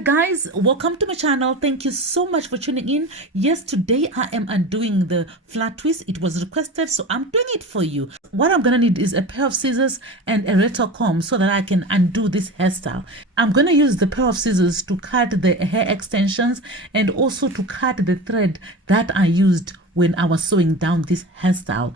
Hi guys, welcome to my channel. Thank you so much for tuning in. Yes, today I am undoing the flat twist. It was requested, so I'm doing it for you. What I'm gonna need is a pair of scissors and a rattle comb so that I can undo this hairstyle. I'm gonna use the pair of scissors to cut the hair extensions and also to cut the thread that I used when I was sewing down this hairstyle.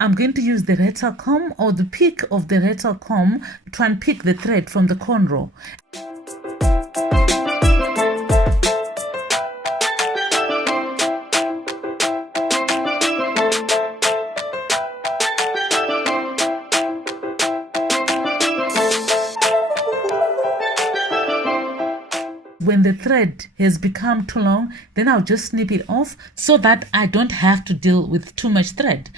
I'm going to use the rattle comb or the pick of the rattle comb to unpick the thread from the cornrow. When the thread has become too long, then I'll just snip it off so that I don't have to deal with too much thread.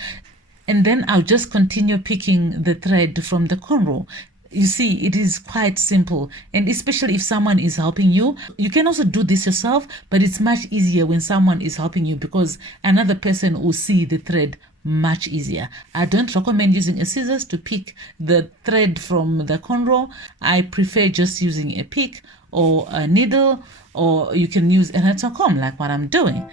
And then I'll just continue picking the thread from the cornrow. You see, it is quite simple, and especially if someone is helping you. You can also do this yourself, but it's much easier when someone is helping you because another person will see the thread much easier. I don't recommend using a scissors to pick the thread from the cornrow. I prefer just using a pick or a needle, or you can use a rattle comb like what I'm doing.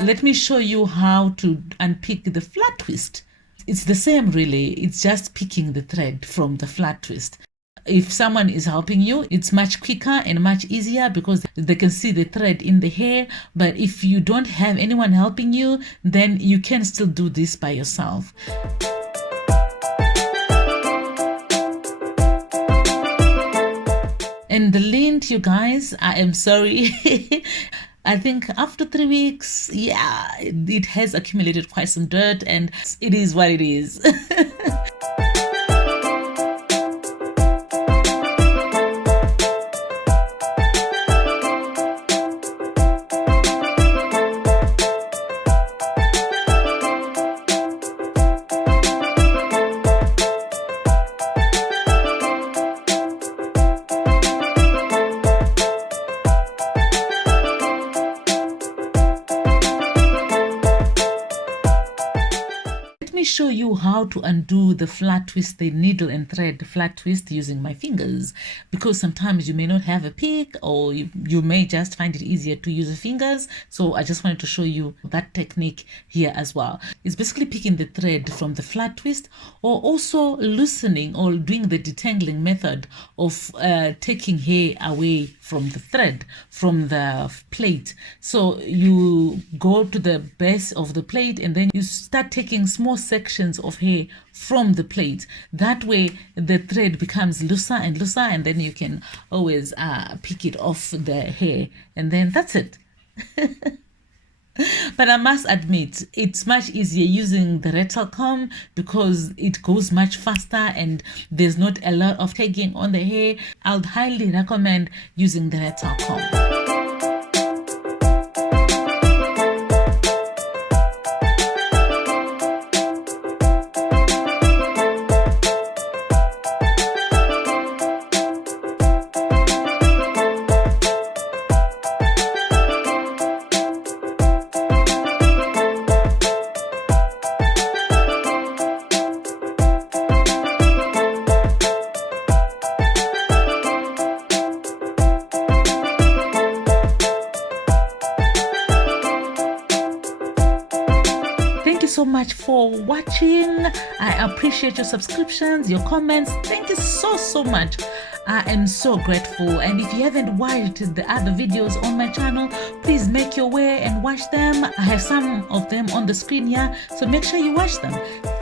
Let me show you how to unpick the flat twist. It's the same really, it's just picking the thread from the flat twist. If someone is helping you, it's much quicker and much easier because they can see the thread in the hair. But if you don't have anyone helping you, then you can still do this by yourself. And the lint, you guys, I am sorry. I think after 3 weeks, yeah, it has accumulated quite some dirt, and it is what it is. Show you how to undo the flat twist, the needle and thread flat twist using my fingers, because sometimes you may not have a pick, or you may just find it easier to use the fingers. So I just wanted to show you that technique here as well. It's basically picking the thread from the flat twist, or also loosening or doing the detangling method of taking hair away from the thread, from the plate. So you go to the base of the plate and then you start taking small sections of hair from the plate. That way the thread becomes looser and looser, and then you can always pick it off the hair, and then that's it. But I must admit, it's much easier using the rattle comb because it goes much faster and there's not a lot of tagging on the hair. I would highly recommend using the rattle comb. So much for watching. I appreciate your subscriptions, your comments. Thank you so much. I am so grateful. And if you haven't watched the other videos on my channel, please make your way and watch them. I have some of them on the screen here, so make sure you watch them.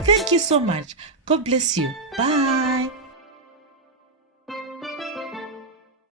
Thank you so much. God bless you. Bye.